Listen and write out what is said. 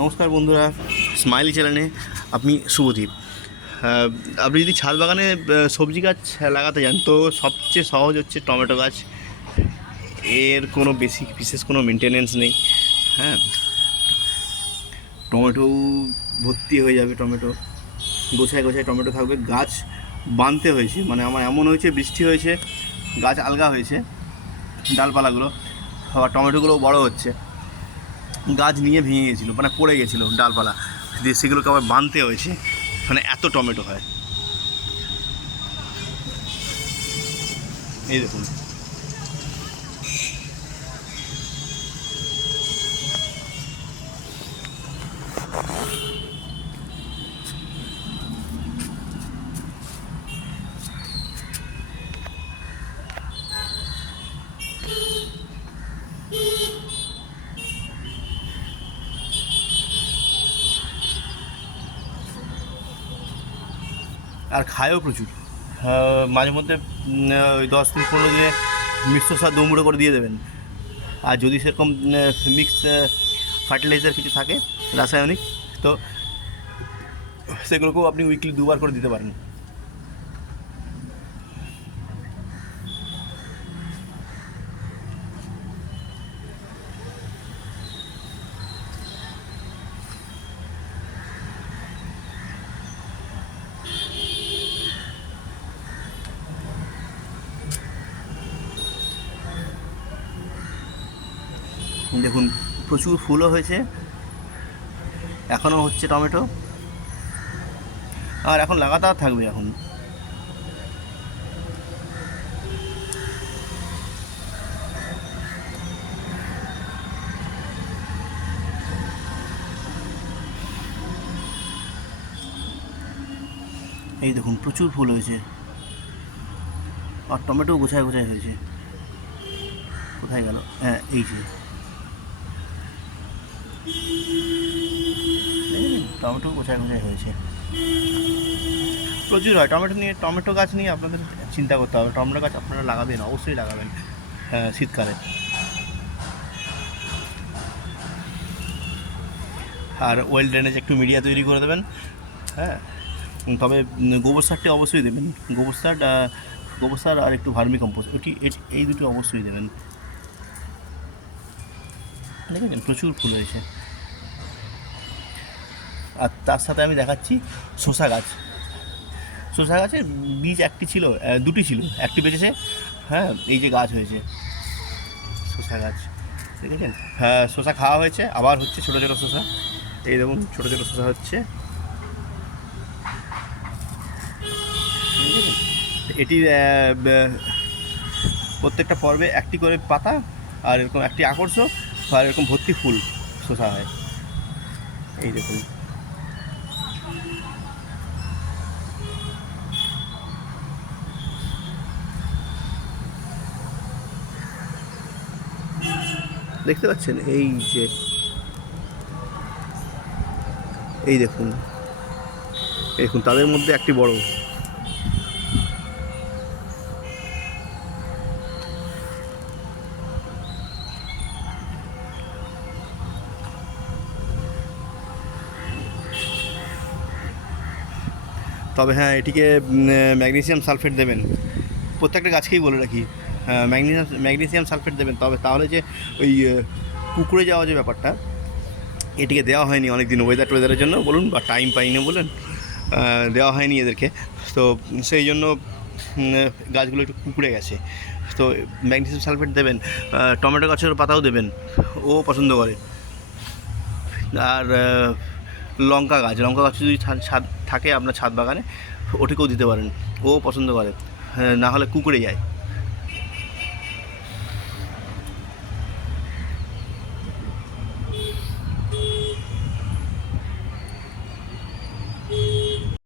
নমস্কার বন্ধুরা, স্মাইলি চ্যানেলে আপনি শুভদীপ। আপনি যদি ছাদ বাগানে সবজি গাছ লাগাতে যান তো সবচেয়ে সহজ হচ্ছে টমেটো গাছ। এর কোনো বিশেষ কোনো মেনটেনেন্স নেই। হ্যাঁ, টমেটো ভর্তি হয়ে যাবে, টমেটো গোছায় গোছায় টমেটো থাকবে। গাছ বাঁধতে হয়েছে, মানে আমার এমন হয়েছে, বৃষ্টি হয়েছে, গাছ আলগা হয়েছে ডালপালাগুলো, আবার টমেটোগুলো বড় হচ্ছে। গাছ নিয়ে ভেঙে গেছিলো, মানে পড়ে গেছিলো ডালপালা দিয়ে, সেগুলোকে আবার বাঁধতে হয়েছে, মানে এত টমেটো হয়। এই দেখুন, আর খায়ও প্রচুর। মাঝে মধ্যে ওই 10 দিন 15 দিনে মিশ্র সার দুমুড়ো করে দিয়ে দেবেন। আর যদি সেরকম মিক্স ফার্টিলাইজার কিছু থাকে রাসায়নিক, তো সেগুলোকেও আপনি উইকলি 2বার করে দিতে পারেন। দেখুন, প্রচুর ফুলও হয়েছে, এখনও হচ্ছে টমেটো, আর এখন লাগাতার থাকবে। এখন এই দেখুন, প্রচুর ফুল হয়েছে, আর টমেটো গোছায় গোছায় হয়েছে। কোথায় গেল? হ্যাঁ, এই যে টমেটো গোছায় গোছায় হয়েছে। প্রচুর হয় টমেটো গাছ নিয়ে আপনাদের চিন্তা করতে হবে। টমেটো গাছ আপনারা লাগাবেন, অবশ্যই লাগাবেন শীতকালে। আর ওয়েল ড্রেনেজ একটু মিডিয়া তৈরি করে দেবেন। হ্যাঁ, তবে গোবর সারটি অবশ্যই দেবেন। গোবর সার আর একটু ভার্মি কম্পোস্ট, এই দুটো অবশ্যই দেবেন। দেখেছেন, প্রচুর ফুল হয়েছে। আর তার সাথে আমি দেখাচ্ছি শসা গাছ। শসা গাছের বীজ দুটি ছিল, একটি বেঁচেছে। হ্যাঁ, এই যে গাছ হয়েছে শসা গাছ, দেখেছেন? হ্যাঁ, শসা খাওয়া হয়েছে, আবার হচ্ছে ছোটো ছোটো শসা। এই দেখুন, ছোটো ছোটো শসা হচ্ছে। এটির প্রত্যেকটা পর্বে একটি করে পাতা, আর এরকম একটি আকর্ষক, আর এরকম ভর্তি ফুল শসা হয়। এই দেখুন, দেখতে পাচ্ছেন? এই দেখুন, তাদের মধ্যে একটি বড়। তবে হ্যাঁ, এটিকে ম্যাগনেসিয়াম সালফেট দেবেন। প্রত্যেকটা গাছকেই বলে রাখি, ম্যাগনেসিয়াম সালফেট দেবেন। তাহলে যে ওই কুকুরে যাওয়া যে ব্যাপারটা, এটিকে দেওয়া হয়নি অনেক দিন, ওয়েদারের জন্য বলুন, বা টাইম পাইনি বলুন, দেওয়া হয়নি এদেরকে। তো সেই জন্য গাছগুলো একটু কুকুরে গেছে। তো ম্যাগনেসিয়াম সালফেট দেবেন। টমেটো গাছের পাতাও দেবেন, ও পছন্দ করে। আর লঙ্কা গাছ যদি থাকে আপনার ছাদ বাগানে, ওটিকেও দিতে পারেন, ও পছন্দ করে। না হলে কুকুরে যায়।